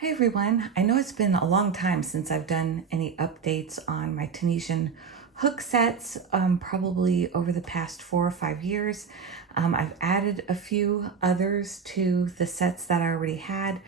Hi everyone. I know it's been a long time since I've done any updates on my Tunisian hook sets, probably over the past 4 or 5 years. I've added a few others to the sets that I already had.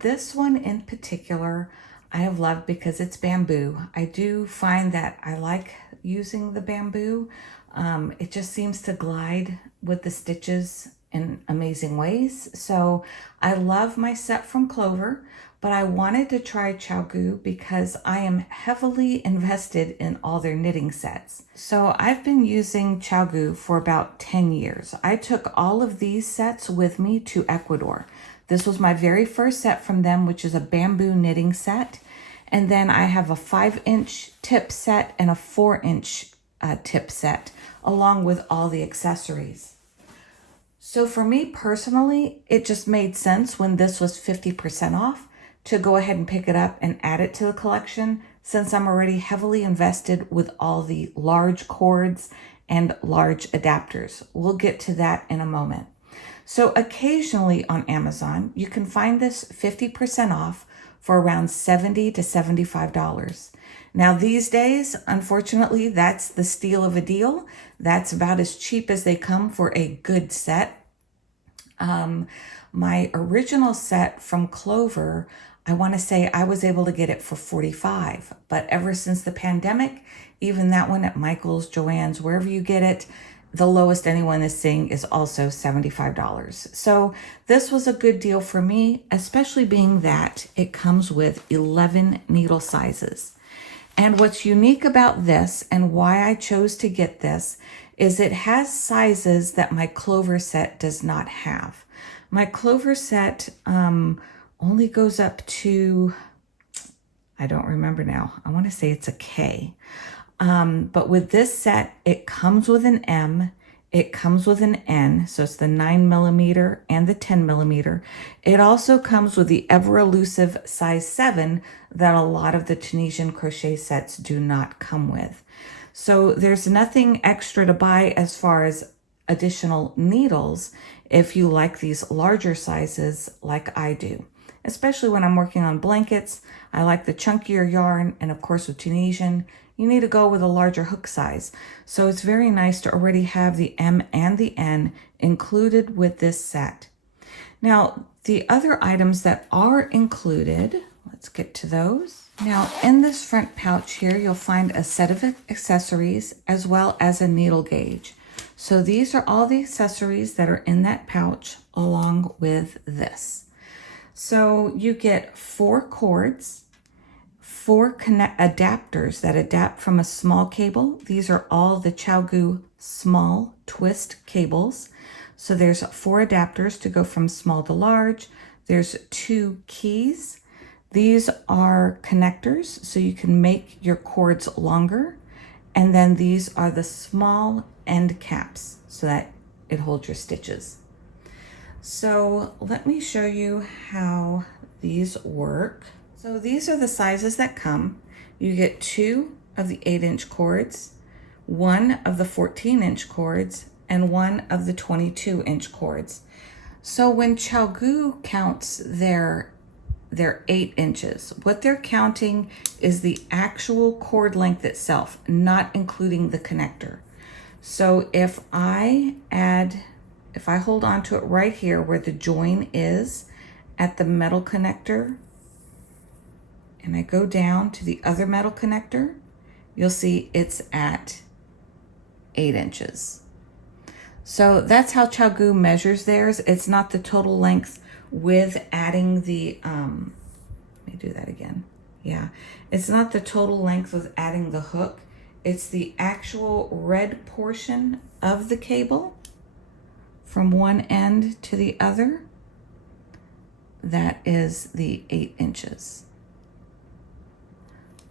This one in particular I have loved because it's bamboo. I do find that I like using the bamboo. It just seems to glide with the stitches in amazing ways. So I love my set from Clover, but I wanted to try Chiaogoo because I am heavily invested in all their knitting sets. So I've been using Chiaogoo for about 10 years. I took all of these sets with me to Ecuador. This was my very first set from them, which is a bamboo knitting set. And then I have a 5-inch tip set and a 4-inch tip set, along with all the accessories. So for me personally, it just made sense when this was 50% off to go ahead and pick it up and add it to the collection, since I'm already heavily invested with all the large cords and large adapters. We'll get to that in a moment. So occasionally on Amazon, you can find this 50% off for around $70 to $75. Now these days, unfortunately, that's the steal of a deal. That's about as cheap as they come for a good set. My original set from Clover, I want to say I was able to get it for $45, but ever since the pandemic, even that one at Michael's, Joann's, wherever you get it, the lowest anyone is seeing is also $75. So this was a good deal for me, especially being that it comes with 11 needle sizes. And what's unique about this and why I chose to get this is it has sizes that my Clover set does not have. My Clover set only goes up to, I don't remember now. I want to say it's a K. But with this set, it comes with an M, it comes with an N, so it's the 9mm and the 10mm. It also comes with the ever elusive size 7 that a lot of the Tunisian crochet sets do not come with. So there's nothing extra to buy as far as additional needles if you like these larger sizes like I do. Especially when I'm working on blankets, I like the chunkier yarn, and of course with Tunisian, you need to go with a larger hook size. So it's very nice to already have the M and the N included with this set. Now, the other items that are included, let's get to those. Now, in this front pouch here, you'll find a set of accessories as well as a needle gauge. So these are all the accessories that are in that pouch along with this. So you get 4 cords, 4 adapters that adapt from a small cable. These are all the Chiaogoo small twist cables. So there's 4 adapters to go from small to large. There's 2 keys. These are connectors, so you can make your cords longer. And then these are the small end caps so that it holds your stitches. So let me show you how these work. So these are the sizes that come. You get 2 of the 8-inch cords, 1 of the 14-inch cords, and 1 of the 22-inch cords. So when Chiaogoo counts their 8 inches, what they're counting is the actual cord length itself, not including the connector. So if I hold on to it right here where the join is at the metal connector, and I go down to the other metal connector, you'll see it's at 8 inches. So that's how Chiaogoo measures theirs. It's not the total length with adding the, let me do that again. Yeah, it's not the total length with adding the hook. It's the actual red portion of the cable from one end to the other. That is the 8 inches.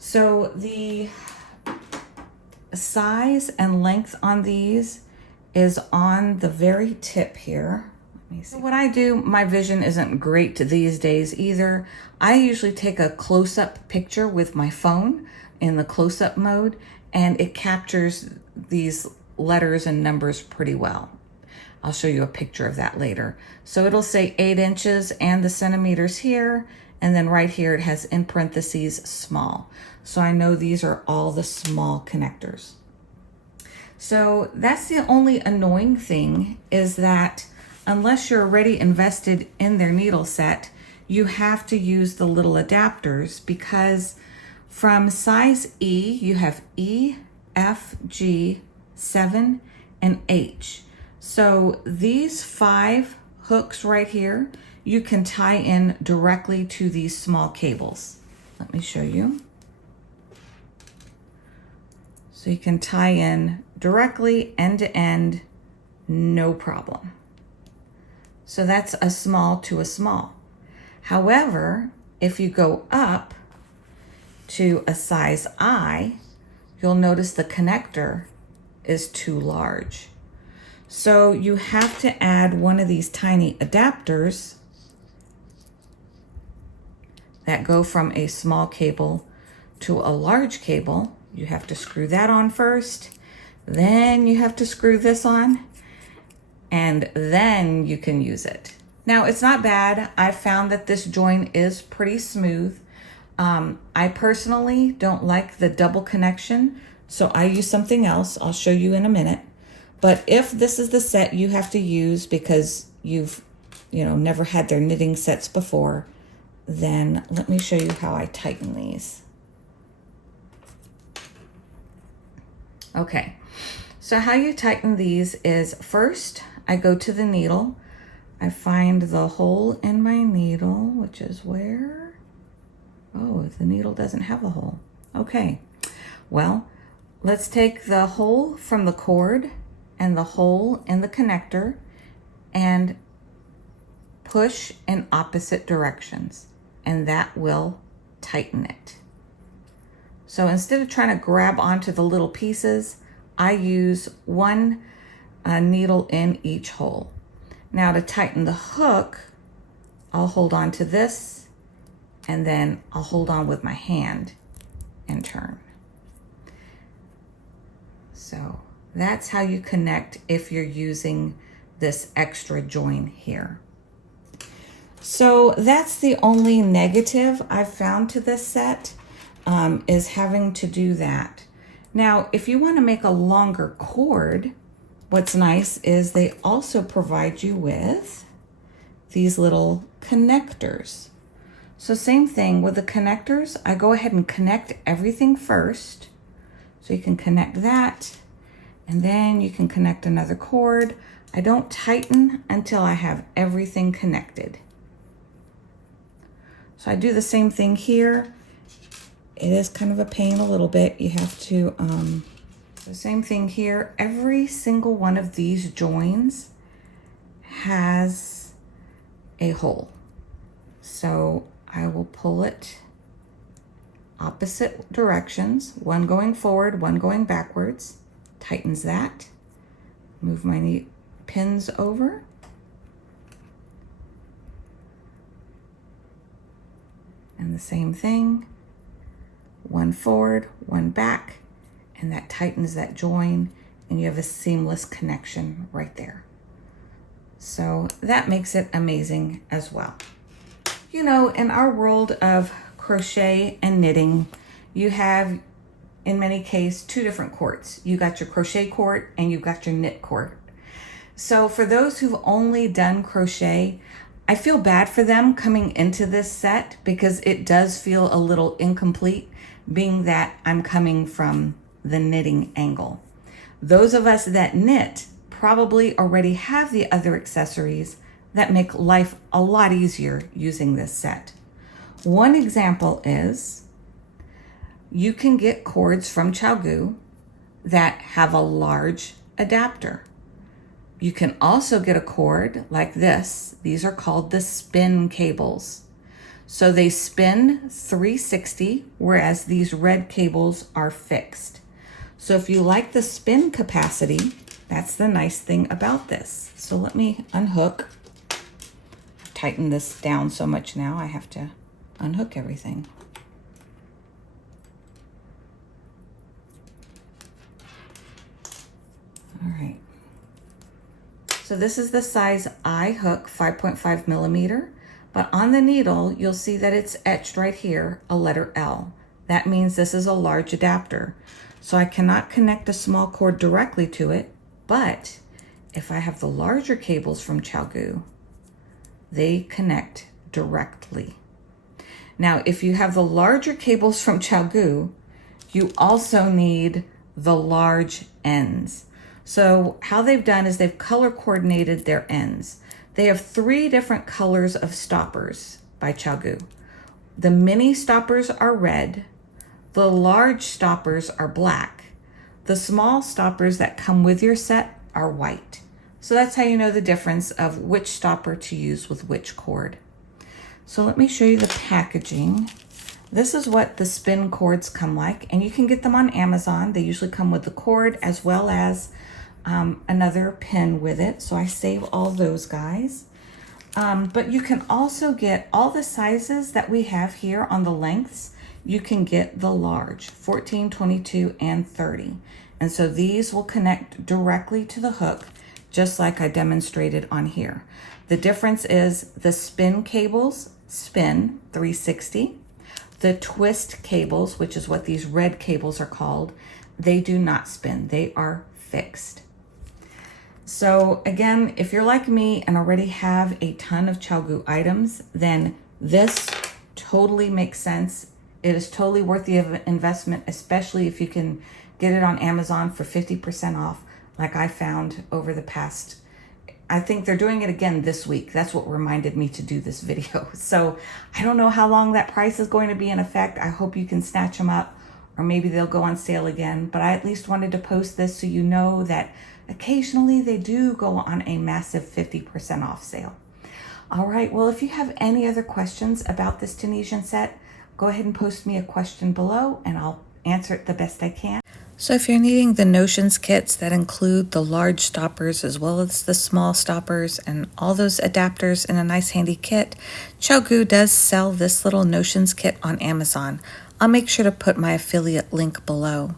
So the size and length on these is on the very tip here. Let me see. What I do, my vision isn't great these days either. I usually take a close-up picture with my phone in the close-up mode, and it captures these letters and numbers pretty well. I'll show you a picture of that later. So it'll say 8 inches and the centimeters here, And then right here it has in parentheses small. So I know these are all the small connectors. So that's the only annoying thing, is that unless you're already invested in their needle set, you have to use the little adapters, because from size E, you have E, F, G, 7, and H. So these 5 hooks right here, you can tie in directly to these small cables. Let me show you. So you can tie in directly end to end, no problem. So that's a small to a small. However, if you go up to a size I, you'll notice the connector is too large. So you have to add one of these tiny adapters that go from a small cable to a large cable. You have to screw that on first, then you have to screw this on, and then you can use it. Now, it's not bad. I found that this join is pretty smooth. I personally don't like the double connection, so I use something else. I'll show you in a minute. But if this is the set you have to use because you've, never had their knitting sets before, then let me show you how I tighten these. Okay, so how you tighten these is, first I go to the needle. I find the hole in my needle, which is where? Oh, the needle doesn't have a hole. Okay, well, let's take the hole from the cord and the hole in the connector and push in opposite directions, and that will tighten it. So instead of trying to grab onto the little pieces, I use one needle in each hole. Now to tighten the hook, I'll hold on to this, and then I'll hold on with my hand and turn. So that's how you connect if you're using this extra join here. So that's the only negative I've found to this set, is having to do that. Now, if you want to make a longer cord, what's nice is they also provide you with these little connectors. So same thing with the connectors, I go ahead and connect everything first. So you can connect that, and then you can connect another cord. I don't tighten until I have everything connected. So I do the same thing here. It is kind of a pain a little bit. You have to, the same thing here. Every single one of these joins has a hole. So I will pull it opposite directions, one going forward, one going backwards, tightens that, move my pins over, and the same thing, one forward, one back, and that tightens that join, and you have a seamless connection right there. So that makes it amazing as well. In our world of crochet and knitting, you have, in many cases, 2 different cords. You got your crochet cord and you've got your knit cord. So for those who've only done crochet, I feel bad for them coming into this set because it does feel a little incomplete, being that I'm coming from the knitting angle. Those of us that knit probably already have the other accessories that make life a lot easier using this set. One example is you can get cords from Chiaogoo that have a large adapter. You can also get a cord like this. These are called the spin cables. So they spin 360, whereas these red cables are fixed. So if you like the spin capacity, that's the nice thing about this. So let me unhook. I've tightened this down so much now, I have to unhook everything. All right. So this is the size I hook, 5.5 millimeter. But on the needle, you'll see that it's etched right here, a letter L. That means this is a large adapter. So I cannot connect a small cord directly to it, but if I have the larger cables from Chiaogoo, they connect directly. Now, if you have the larger cables from Chiaogoo, you also need the large ends. So how they've done is they've color coordinated their ends. They have 3 different colors of stoppers by Chiaogoo. The mini stoppers are red, the large stoppers are black, the small stoppers that come with your set are white. So that's how you know the difference of which stopper to use with which cord. So let me show you the packaging. This is what the spin cords come like, and you can get them on Amazon. They usually come with the cord as well as another pin with it. So I save all those guys. But you can also get all the sizes that we have here on the lengths. You can get the large, 14, 22, and 30. And so these will connect directly to the hook, just like I demonstrated on here. The difference is the spin cables spin 360. The twist cables, which is what these red cables are called, they do not spin. They are fixed. So again, if you're like me and already have a ton of Chiaogoo items, then this totally makes sense. It is totally worth the investment, especially if you can get it on Amazon for 50% off, like I found over the past, I think they're doing it again this week. That's what reminded me to do this video. So I don't know how long that price is going to be in effect. I hope you can snatch them up, or maybe they'll go on sale again. But I at least wanted to post this so you know that occasionally they do go on a massive 50% off sale. All right, well, if you have any other questions about this Tunisian set, go ahead and post me a question below and I'll answer it the best I can. So if you're needing the notions kits that include the large stoppers as well as the small stoppers and all those adapters in a nice handy kit, Chiaogoo does sell this little notions kit on Amazon. I'll make sure to put my affiliate link below.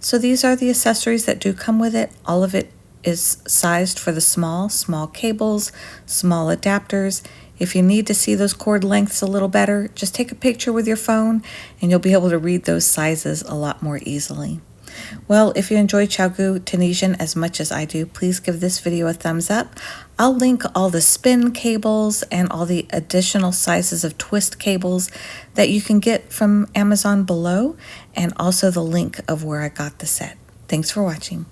So these are the accessories that do come with it. All of it is sized for the small cables, small adapters. If you need to see those cord lengths a little better, just take a picture with your phone and you'll be able to read those sizes a lot more easily. Well, if you enjoy Chiaogoo Tunisian as much as I do, please give this video a thumbs up. I'll link all the spin cables and all the additional sizes of twist cables that you can get from Amazon below, and also the link of where I got the set. Thanks for watching.